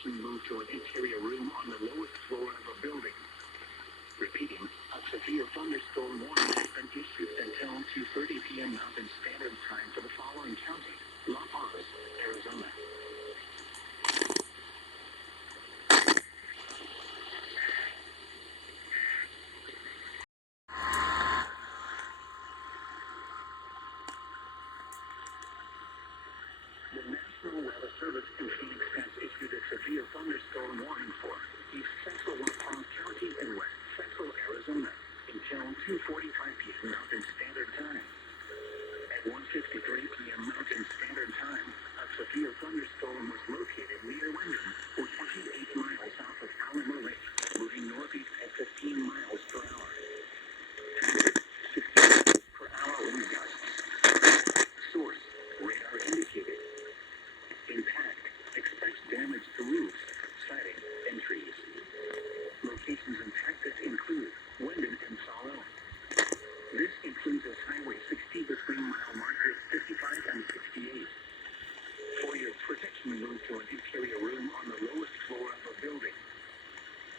protection moved to an interior room on the lowest floor of a building. Repeating, a severe thunderstorm warning has been issued until 2:30 p.m. Mountain Standard Time for the following county: La Paz, Arizona. The National Weather Service in Phoenix has issued a severe thunderstorm warning for East Central La Paz County and West Central Arizona until 2:45 p.m. Mountain Standard Time. At 1:53 p.m. Mountain Standard Time, a severe thunderstorm was located near Wyndham, 28 miles south of Alamo Lake, moving northeast at 15 miles per hour. 60 miles per hour wind gusts. Source: radar indicated. Impact: expects damage to roofs, siding, and trees. Locations impacted include Wyndham and Salo. This includes as Highway 60 between mile markers 55 and 68. For your protection, move to an interior room on the lowest floor of a building.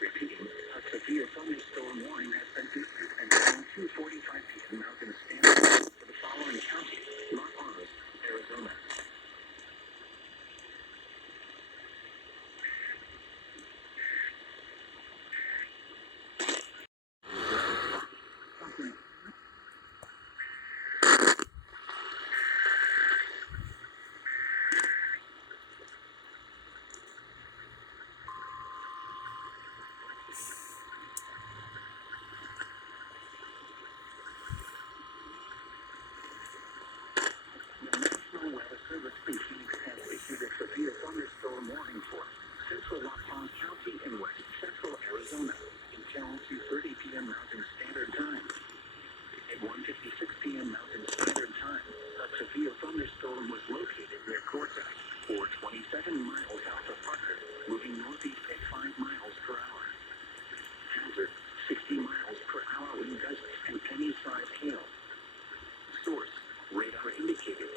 Repeating, a severe thunderstorm warning has been issued until 2:45 p.m. Mountain Standard Time for the following county: La Paz, Arizona. The National Weather Service in Phoenix has issued a severe thunderstorm warning for Central La Paz County and West Central Arizona until 2:30 p.m. Mountain Standard Time. At 1:56 p.m. Mountain Standard Time, a severe thunderstorm was located near Cortex, or 27 miles south of Parker, moving northeast at 5 miles per hour. Hazard: 60 miles per hour wind gusts and penny-sized hail. Source: radar indicated.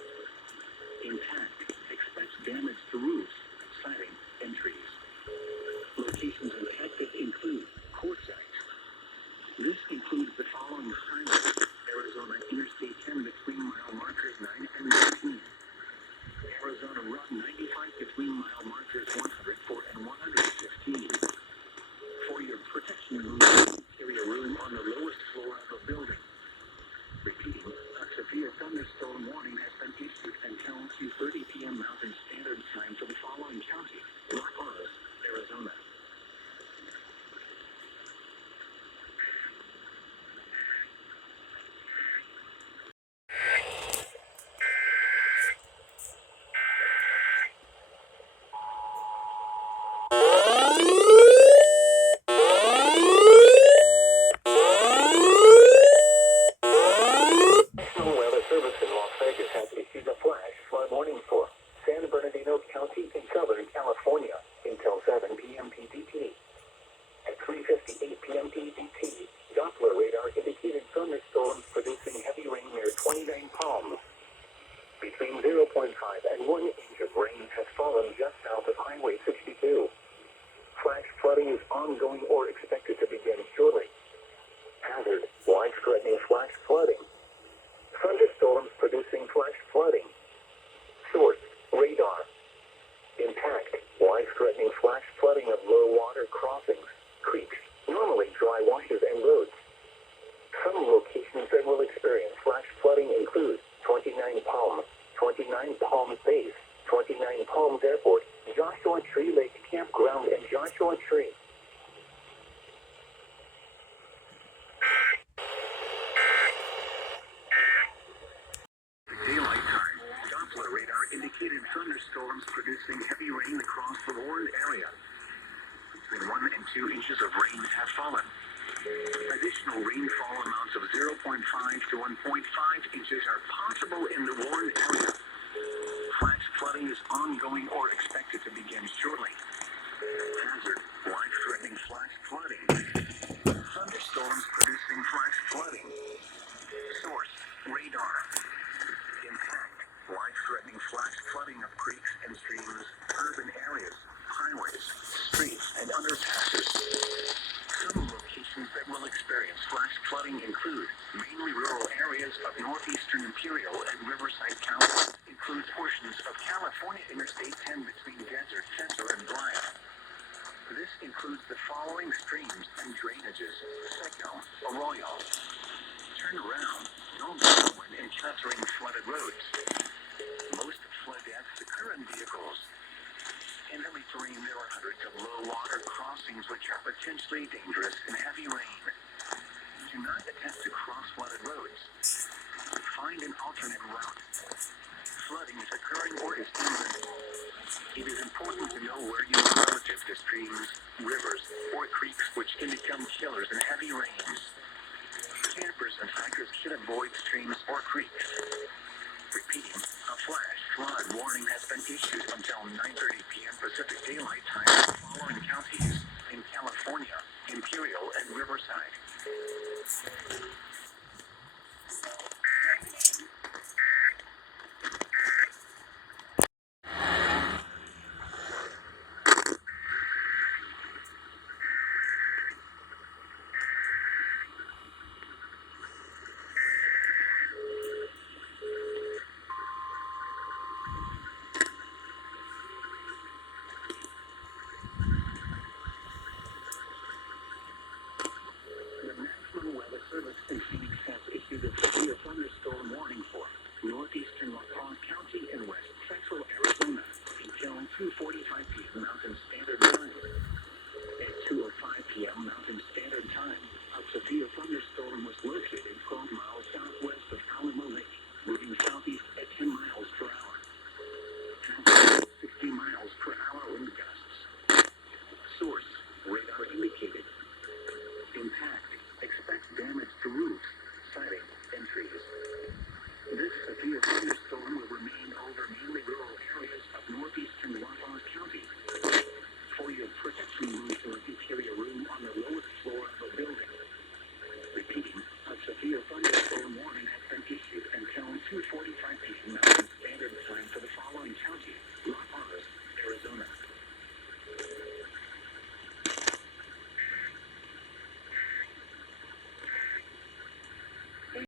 Impact: expects damage to roofs, siding, and trees. Locations impacted include Cortex. This includes the following highways: Arizona Interstate 10 between mile markers 9 and 19. Arizona Route 95 between mile markers 104 and 115. For your protection, move to an interior room on the lowest floor of a building. Repeating, a severe thunderstorm warning has been issued until 2:30 p.m. Mountain Standard Time for the following county: La Paz, Arizona. National Weather Service in Las Vegas has issued a flash flood warning for San Bernardino County in Southern California until 7 p.m. PDT. At 3:58 p.m. PDT, Doppler radar indicated thunderstorms producing heavy rain near 29 Palms. Between 0.5 and 1 inch of rain has fallen just south of Highway 62. Flash flooding is ongoing or expected to begin shortly. Hazard: life-threatening flash flooding. Thunderstorms producing flash flooding. Source: radar. Impact: life-threatening flash flooding of low water crossings, creeks, normally dry washes and roads. Some locations that will experience flash flooding include 29 Palms, 29 Palms Base, 29 Palms Airport, Joshua Tree Lake Campground, and Joshua Tree. Daylight time, Doppler radar indicated thunderstorms producing heavy rain across the warned area. Between 1 and 2 inches of rain have fallen. Additional rainfall amounts of 0.5 to 1.5 inches are possible in the warned area. Flash flooding is ongoing or expected to begin shortly. Hazard: life-threatening flash flooding. Thunderstorms producing flash flooding. Source: radar. Impact: life-threatening flash flooding of creeks and streams, urban areas, highways, flooding include mainly rural areas of northeastern Imperial and Riverside counties, includes portions of California Interstate 10 between Desert Center and Blythe. This includes the following streams and drainages: Seco, Arroyo. Turn around, no good when encountering flooded roads. Most flood deaths occur in vehicles. In heavy terrain, there are hundreds of low water crossings which are potentially dangerous in heavy rain. Do not attempt to cross flooded roads. Find an alternate route. Flooding is occurring or is imminent. It is important to know where you are relative to streams, rivers, or creeks which can become killers in heavy rains. Campers and hikers should avoid streams or creeks. Repeating, a flash flood warning has been issued until 9:30 p.m. Pacific Daylight Time in the following counties in California, Imperial, and Riverside. The National Weather Service in Phoenix has issued a severe thunderstorm warning for northeastern La Paz County and west central Arizona until 2:45 p.m. Mountain Standard Time. At 2:05 p.m. Mountain Standard Time, a severe